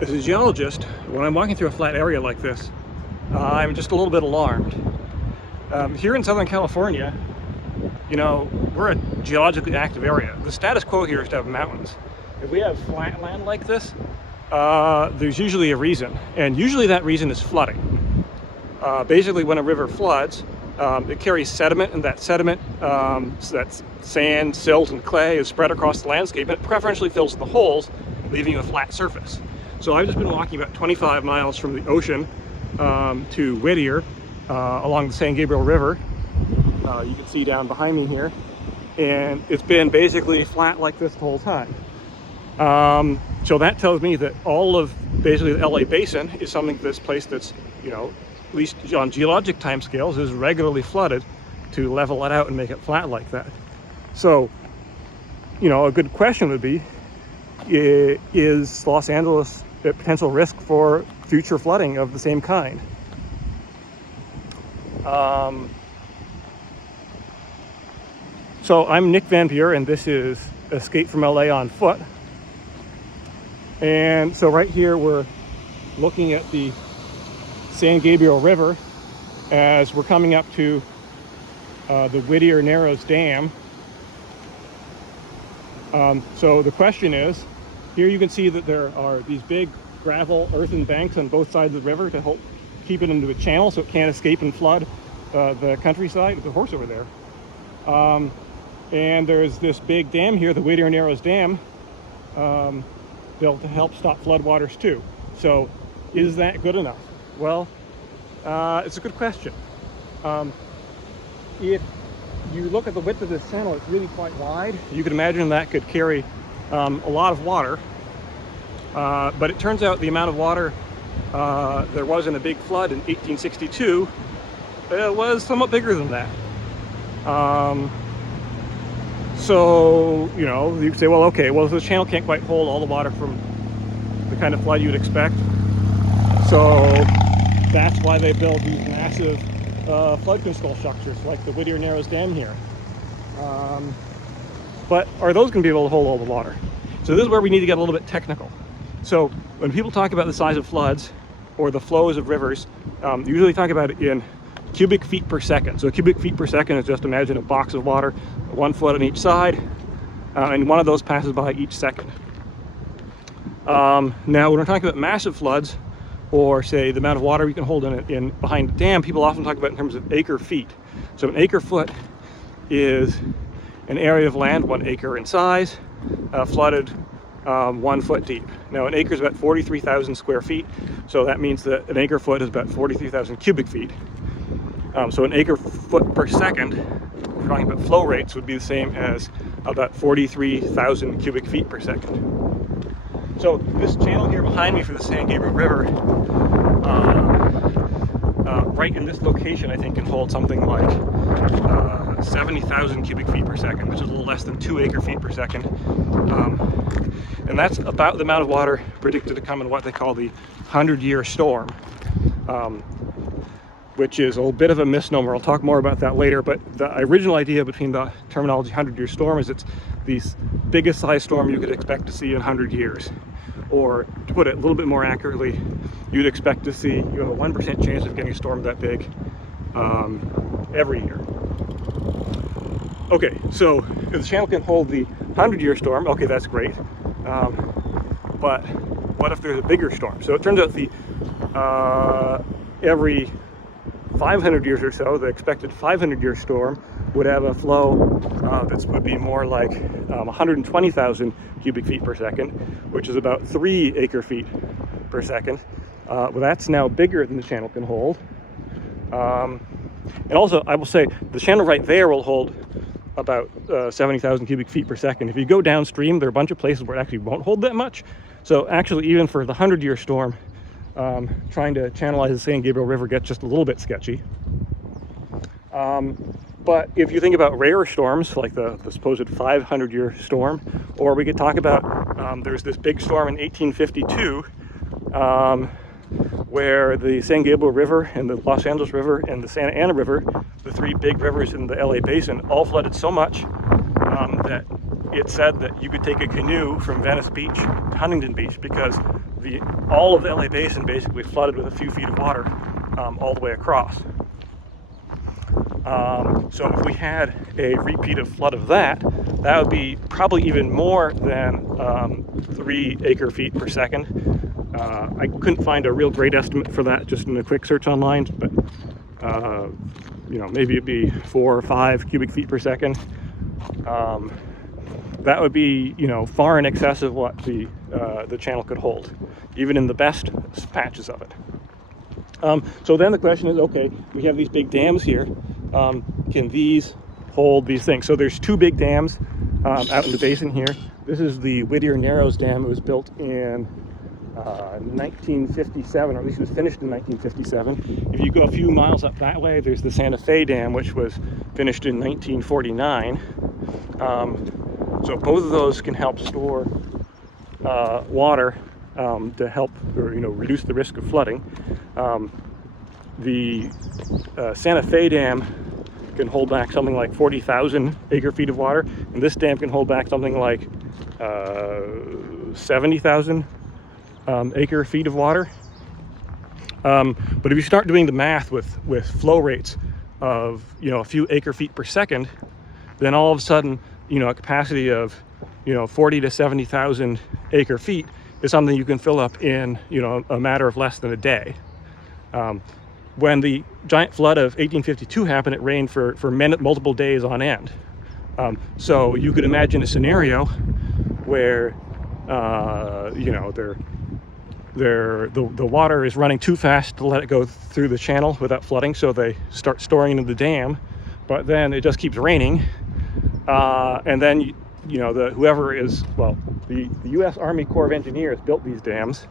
As a geologist, when I'm walking through a flat area like this, I'm just a little bit alarmed. Here in Southern California, you know, we're a geologically active area. The status quo here is to have mountains. If we have flat land like this, there's usually a reason, and usually that reason is flooding. Basically, when a river floods, it carries sediment, and that sediment, so that's sand, silt, and clay, is spread across the landscape, and it preferentially fills the holes, leaving you a flat surface. So I've just been walking about 25 miles from the ocean to Whittier along the San Gabriel River. You can see down behind me here, and it's been basically flat like this the whole time. So that tells me that all of basically the LA basin is something that's place that's, you know, at least on geologic timescales, is regularly flooded to level it out and make it flat like that. So, you know, a good question would be, is Los Angeles a potential risk for future flooding of the same kind? So I'm Nick Van Buren, and this is Escape from LA on Foot. And so right here we're looking at the San Gabriel River as we're coming up to the Whittier Narrows Dam. So the question is, here you can see that there are these big gravel earthen banks on both sides of the river to help keep it into a channel so it can't escape and flood the countryside. The horse over there. And there's this big dam here, the Whittier Narrows Dam, built to help stop floodwaters too. So is that good enough? Well, it's a good question. If you look at the width of this channel, it's really quite wide. You can imagine that could carry a lot of water. But it turns out the amount of water there was in a big flood in 1862 was somewhat bigger than that. So, you know, you could say, well, okay, well, the channel can't quite hold all the water from the kind of flood you'd expect. So that's why they build these massive flood control structures like the Whittier Narrows Dam here. But are those going to be able to hold all the water? So this is where we need to get a little bit technical. So when people talk about the size of floods or the flows of rivers, usually talk about it in cubic feet per second. So cubic feet per second is just imagine a box of water, 1 foot on each side, and one of those passes by each second. Now when we're talking about massive floods, or say the amount of water you can hold in behind a dam, people often talk about in terms of acre feet. So an acre foot is an area of land 1 acre in size, flooded 1 foot deep. Now an acre is about 43,000 square feet, so that means that an acre foot is about 43,000 cubic feet. So an acre foot per second, if we're talking about flow rates, would be the same as about 43,000 cubic feet per second. So this channel here behind me for the San Gabriel River, right in this location, I think can hold something like 70,000 cubic feet per second, which is a little less than 2 acre feet per second. And that's about the amount of water predicted to come in what they call the 100-year storm, which is a little bit of a misnomer. I'll talk more about that later, but the original idea between the terminology 100-year storm is it's the biggest size storm you could expect to see in 100 years. Or to put it a little bit more accurately, you'd expect to see, you have a 1% chance of getting a storm that big every year. Okay, so if the channel can hold the 100-year storm, okay, that's great. But what if there's a bigger storm? So it turns out the every 500 years or so, the expected 500-year storm would have a flow that would be more like 120,000 cubic feet per second, which is about 3 acre feet per second. Well, that's now bigger than the channel can hold. And also, I will say, the channel right there will hold about 70,000 cubic feet per second. If you go downstream, there are a bunch of places where it actually won't hold that much. So actually, even for the 100-year storm, trying to channelize the San Gabriel River gets just a little bit sketchy. But if you think about rare storms, like the supposed 500-year storm, or we could talk about, there's this big storm in 1852, where the San Gabriel River and the Los Angeles River and the Santa Ana River, the 3 big rivers in the LA basin, all flooded so much that it said that you could take a canoe from Venice Beach to Huntington Beach because all of the LA basin basically flooded with a few feet of water all the way across. So if we had a repeat of flood of that would be probably even more than 3 acre-feet per second. I couldn't find a real great estimate for that just in a quick search online, but you know, maybe it'd be 4 or 5 cubic feet per second. That would be, you know, far in excess of what the channel could hold, even in the best patches of it. So then the question is, okay, we have these big dams here. Can these hold these things? So there's 2 big dams out in the basin here. This is the Whittier Narrows Dam. It was built in 1957, or at least it was finished in 1957. If you go a few miles up that way, there's the Santa Fe Dam, which was finished in 1949. So both of those can help store water to help, or, you know, reduce the risk of flooding. The Santa Fe Dam can hold back something like 40,000 acre-feet of water, and this dam can hold back something like 70,000 acre-feet of water. But if you start doing the math with flow rates of, you know, a few acre-feet per second, then all of a sudden, you know, a capacity of, you know, 40 to 70,000 acre-feet is something you can fill up in, you know, a matter of less than a day. When the giant flood of 1852 happened, it rained for multiple days on end. So you could imagine a scenario where, you know, the water is running too fast to let it go through the channel without flooding, so they start storing into the dam, but then it just keeps raining, and then you know, whoever is, well, the U.S. Army Corps of Engineers built these dams,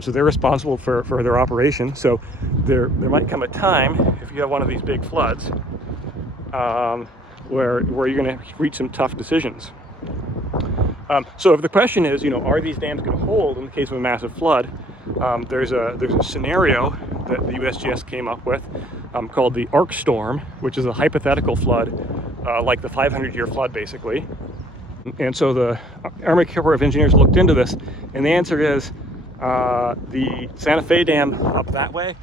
so they're responsible for their operation. So there might come a time, if you have one of these big floods, where you're going to reach some tough decisions. So if the question is, you know, are these dams going to hold in the case of a massive flood? There's a scenario that the USGS came up with called the Arkstorm, which is a hypothetical flood, like the 500-year flood, basically. And so the Army Corps of Engineers looked into this, and the answer is the Santa Fe Dam up that way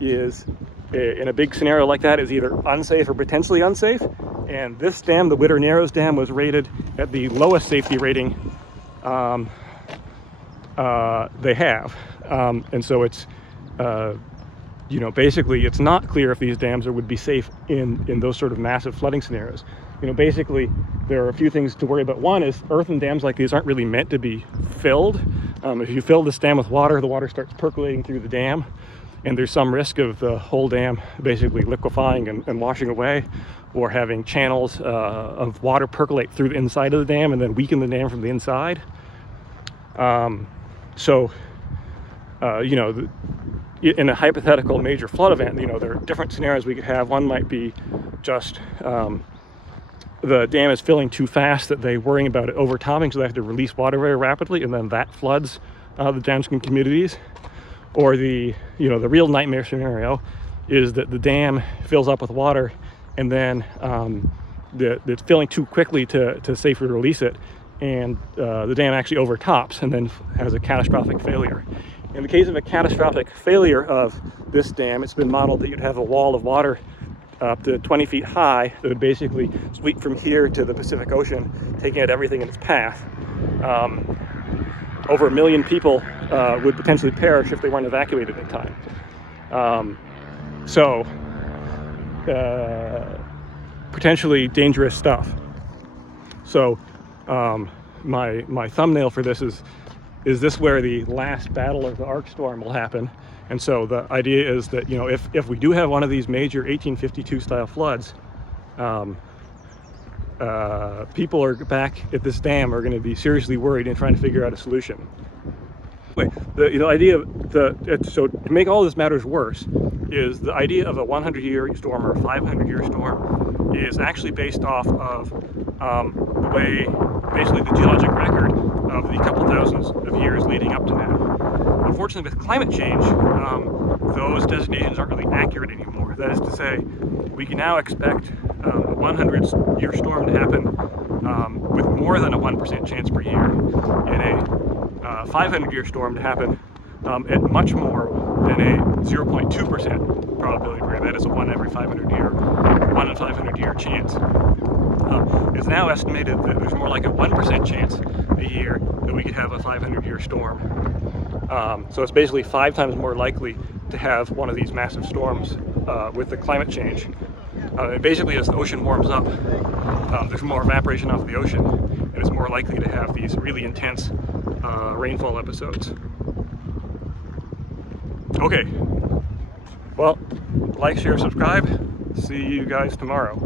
is, in a big scenario like that, is either unsafe or potentially unsafe. And this dam, the Whittier Narrows Dam, was rated at the lowest safety rating they have. And so it's, you know, basically it's not clear if these dams would be safe in those sort of massive flooding scenarios. You know, basically there are a few things to worry about. One is earthen dams like these aren't really meant to be filled. If you fill this dam with water, the water starts percolating through the dam, and there's some risk of the whole dam basically liquefying and washing away, or having channels of water percolate through the inside of the dam and then weaken the dam from the inside. So, you know, in a hypothetical major flood event, you know, there are different scenarios we could have. One might be just the dam is filling too fast that they're worrying about it overtopping, so they have to release water very rapidly, and then that floods the downstream communities. Or the real nightmare scenario is that the dam fills up with water, and then it's filling too quickly to safely release it, and the dam actually overtops and then has a catastrophic failure. In the case of a catastrophic failure of this dam, it's been modeled that you'd have a wall of water up to 20 feet high that would basically sweep from here to the Pacific Ocean, taking out everything in its path. Over 1 million people would potentially perish if they weren't evacuated in time. So potentially dangerous stuff. So my thumbnail for this is this where the last battle of the Arkstorm will happen? And so the idea is that, you know, if we do have one of these major 1852 style floods, people are back at this dam are going to be seriously worried and trying to figure out a solution. Anyway, the idea of so to make all this matters worse is the idea of a 100-year storm or a 500-year storm is actually based off of the way, basically, the geologic record of the couple thousands of years leading up to now. Unfortunately, with climate change, those designations aren't really accurate anymore. That is to say, we can now expect a 100-year storm to happen with more than a 1% chance per year, and a 500-year storm to happen at much more than a 0.2% probability rate. That is a 1 in 500 year chance. It's now estimated that there's more like a 1% chance a year that we could have a 500-year storm. So it's basically 5 times more likely to have one of these massive storms with the climate change. And basically, as the ocean warms up, there's more evaporation off the ocean, and it's more likely to have these really intense rainfall episodes. Okay, well, like, share, subscribe. See you guys tomorrow.